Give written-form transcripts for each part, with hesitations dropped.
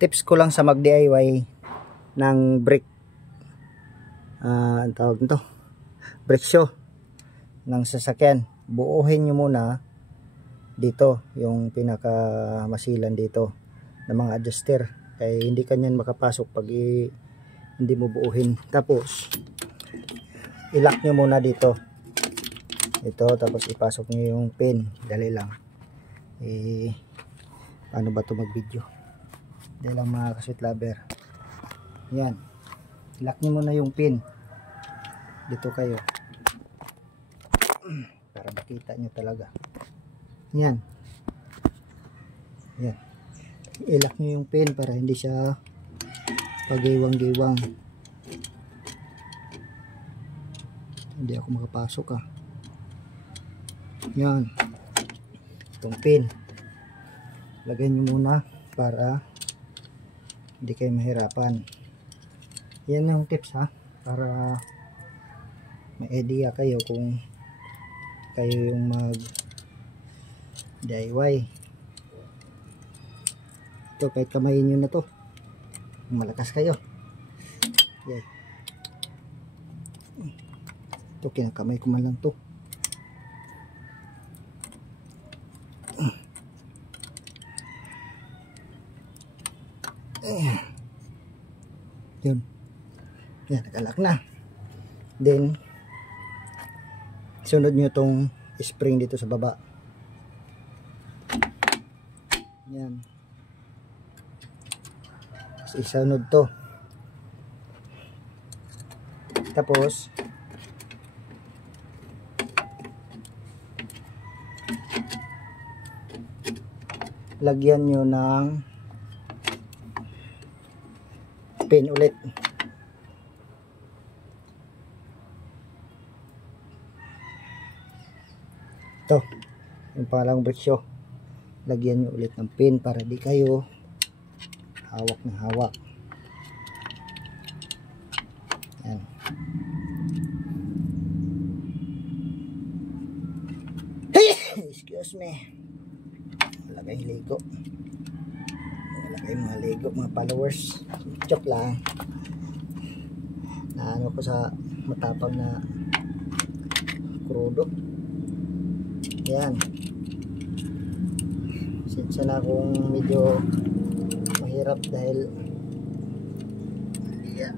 tips ko lang sa mag DIY ng brake, ang tawag nito, brake shoe ng sasakyan. Buuhin nyo muna dito yung pinaka masilan dito ng mga adjuster, kaya hindi kanyan makapasok pag hindi mo buuhin. Tapos ilock nyo muna dito ito, tapos ipasok nyo yung pin. Dali lang. Paano ba ito mag video? Dali lang mga ka-sweet lover. Yan, ilock nyo muna yung pin dito kayo para makita nyo talaga. Yan, yan, ilock nyo yung pin para hindi siya pagiwang-giwang. Hindi ako makapasok Yan, itong pin lagay nyo muna para hindi kayo mahirapan. Yan yung tips para may idea kayo kung kayo yung mag DIY. Ito kahit kamayin nyo na to, malakas kayo. Okay. Ito kinakamay ko man lang to. Yun. Yan, nakalak na. Then sunod nyo itong spring dito sa baba. Yan. Isunod to. Tapos lagyan nyo ng pin ulit. Ito yung pangalawang brake shoe, lagyan nyo ulit ng pin para di kayo hawak na hawak. Yan. Excuse me. Lagay ligo. Lagay mga ligo mga followers. Joke lang. Naano ko sa matapang na krudo. Yan. Sensya na kung medyo mahirap dahil yeah.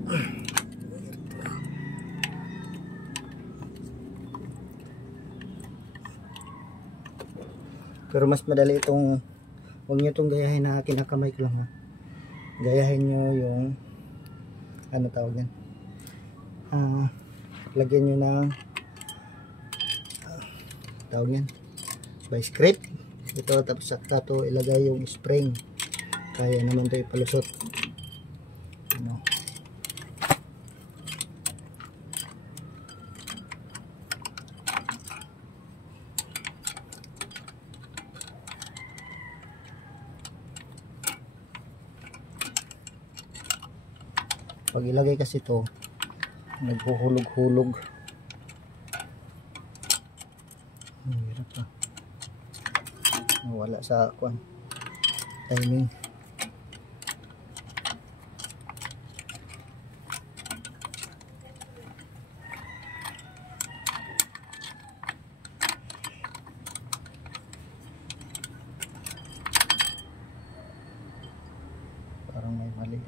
Pero mas madali itong, huwag nyo itong gayahin na kinakamay ko lang gayahin nyo yung ano tawag yan, lagyan nyo ng tawag yan vice grip ito, tapos sakta to ilagay yung spring. Kaya naman ito ipalusot. Ano? Pag ilagay kasi ito, naghuhulog-hulog. Hirap na. Wala sa timing. Parang may mali.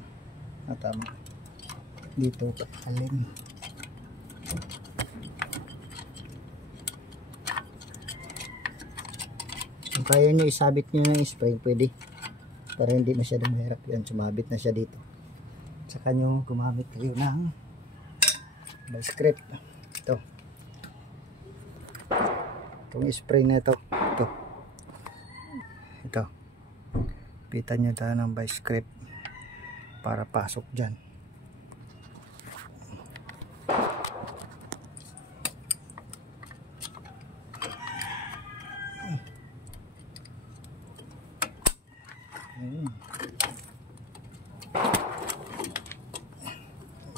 Tama. Dito alin. Kung kaya nyo isabit nyo ng spring, pwede. Para hindi masyadong mahirap yan. Sumabit na siya dito. Saka nyo gumamit kayo ng vice grip. Ito. Itong spring na ito. Ito. Pitan nyo tayo ng vice grip para pasok dyan.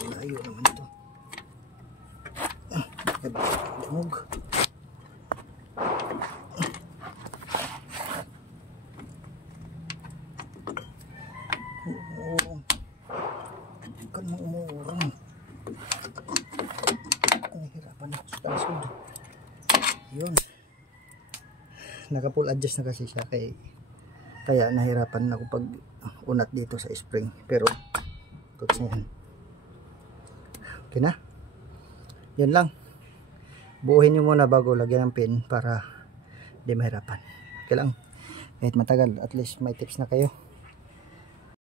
Layo naman ito. Damog. mo umuurong. Nahihirapan ako sa talasod. Yun. Naka full adjust na kasi siya kaya nahirapan ako pag unat dito sa spring. Pero goods na yan. Okay na. Yan lang. Buuhin nyo muna bago lagyan ng pin para di mahirapan. Okay lang. Kahit matagal, at least may tips na kayo.